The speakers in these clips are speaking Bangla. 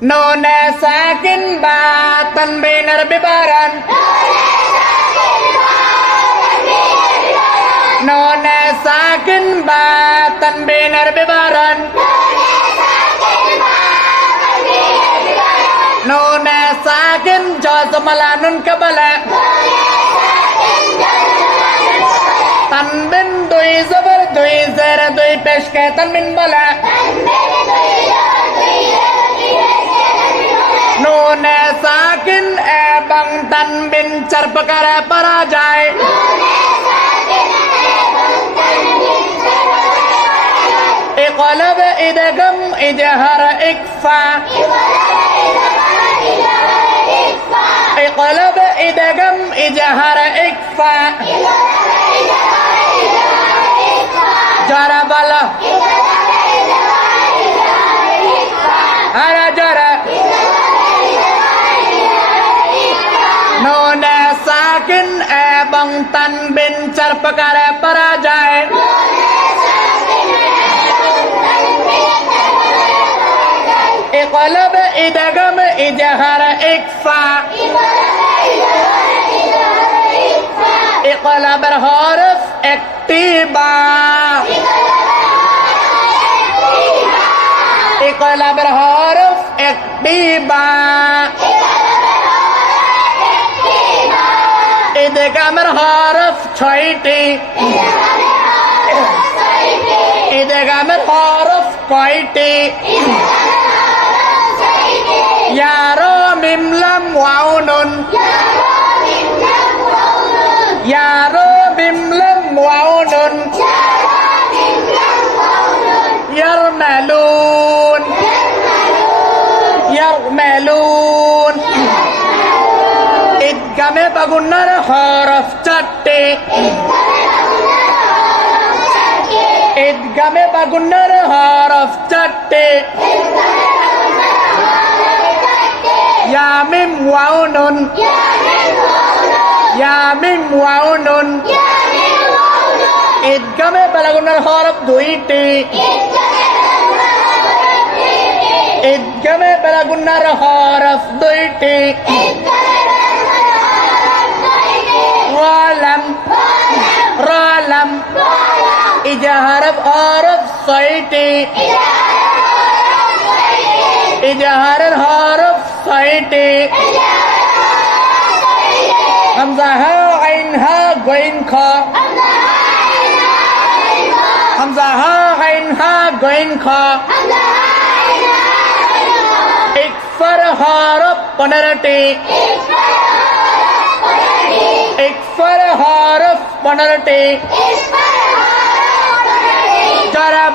Nona sakin batan benar bebaran. Nona sakin batan benar bebaran. Nona sakin jos malanun kebala. Tanbin dui zabar dui zara dui peshke tanbin bala. Tanbin নুনে সাকিন এবং তানবিন চার প্রকারে পড়া যায় ইদগম ইজহার ইকফা ইকলব ইদগম ইজহার ইকফা জরা বলো হরা জরা থাকেন এবং তানবিন চার প্রকারে পারা যায় ইকলব ইকফা ইকলবের হরফ একটি বা ইকলবের হরফ একটি বা ইদগামের হরফ ছয়টি ইদগামের হরফ কয়টি ইয়ারো মিমলাম ওয়াউনুন ইদগামে বাগুন্নার হরফ চারটে ইদগামে বাগুন্নার হরফ চারটে ইয়ামিম ওয়াউনুন ইয়ামিম ওয়াউনুন ইদগামে বালাগুন্নার হরফ দুইটি ইদগামে বালাগুন্নার হরফ দুইটি إجهر بحرف صيتي إجهر الحرف صيتي همزة ها عين ها غين خا همزة ها عين ها غين خا اكسر حرف بنرتي اكسر حرف بنرتي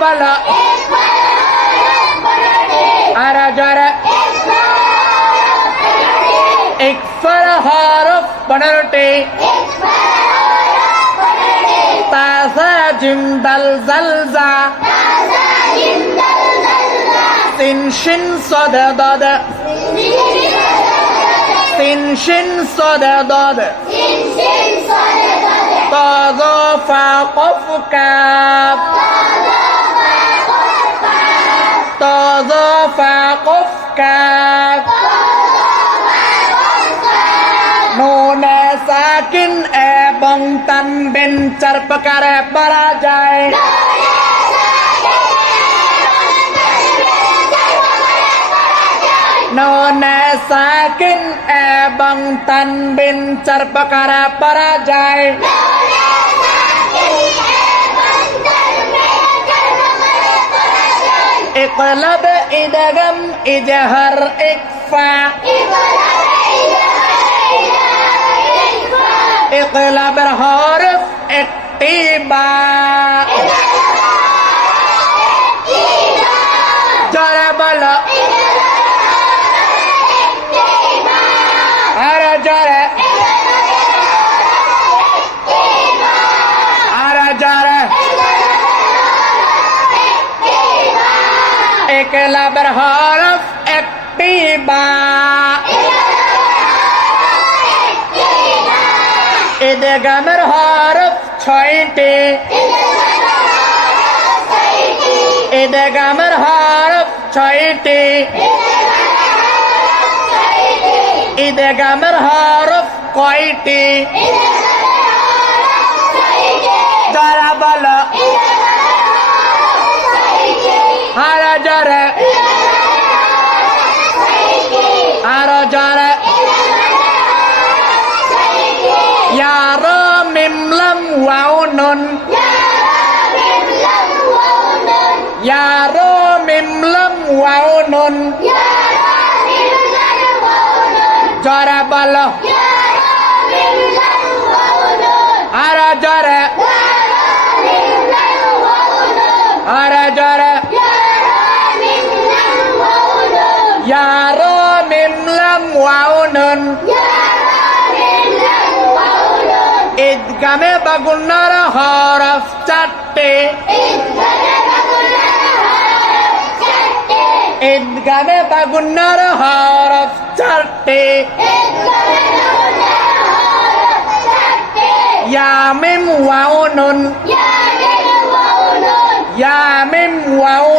बल। अरे जरा। एक फर हरफ बनरटे। ताज़ा जिंदल जलजा। सिन शिन सद दद। सिन शिन सद दद। ताज़ा फा कफ। का কফ কাফ নুনে সাকিন এবং তানবিন চার প্রকারে পড়া যায় নুনে সাকিন এবং তানবিন চার প্রকারে পড়া যায় اقلب ادغم اجهر اكفا اقلب الحرف اكتبا একলা বার হরফ, একটি বা। এদে গামের হরফ, ছয়টি। এদে গামের হরফ, ছয়টি। ইদেগামের হরফ, কয়টি? যারা বলো Ara jare. Ara jare. Ya remim lem wau nun. Ya remim lem wau nun. Ya remim lem wau nun. Balo. মিমলম ওয়াও নুন ঈদগামে বাগুনার হরফ চারটে। ঈদগামে বাগুনার হরফ চারটে। ইয়ামিম ওয়াও নুন। ইয়ামিম ওয়াও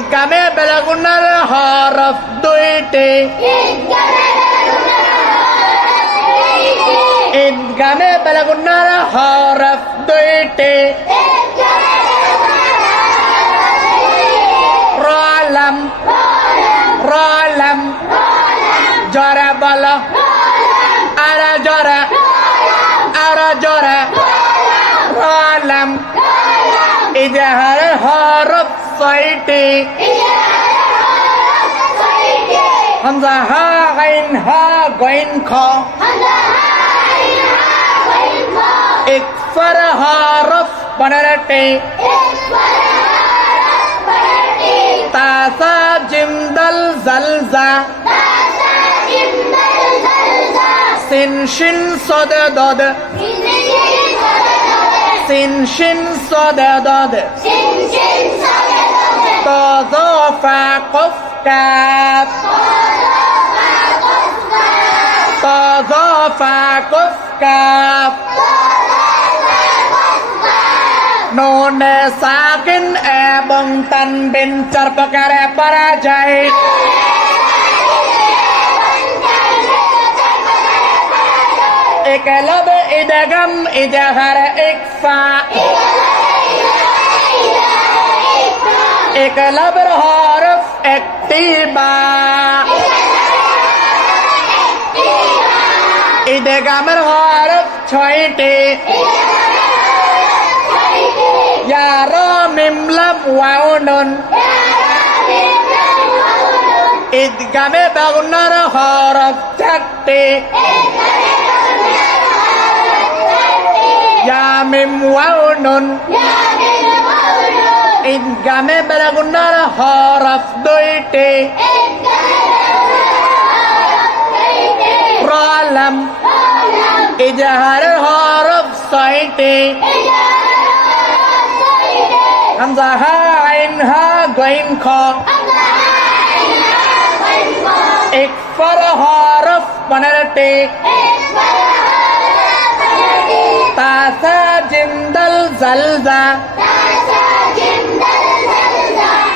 ঈদগামে বেলাগুনার হরফ দুইটি। ঈদগামে বেলাগুনার হরফ দুইটি। রলাম রলাম, জরা বলো, আরা জরা আরা জরা, রলাম। ইজহার হরফ ছয়টি হামজা হা গাইন হা গাইন খ ইকফার হরফ পনেরোটি তাসা জিমদল জলজা সিন শিন সদ দদ সিন শিন সদ দদ তদ ফা কফ কাফ নুনে সাকিন এবং তানবিন চার প্রকারে পড়া যায় একলব ইদগম ইজহার ইকফা একলবের হরফ একটি বা ইদগামের হরফ ছয়টি ইয়ারো মিমলাম ওয়াউনুন ঈদগামে বাগুনার হরফ চারটি ইয়ামিম ওয়াউনুন ঈদগামে বাগুনার হরফ দুইটি। রলাম ইজহারের হরফ ছয়টি। হামজা হা, আইন হা, গাইন খ। ইকফার হরফ পনেরোটি। তাসা জিন্দল জলজা।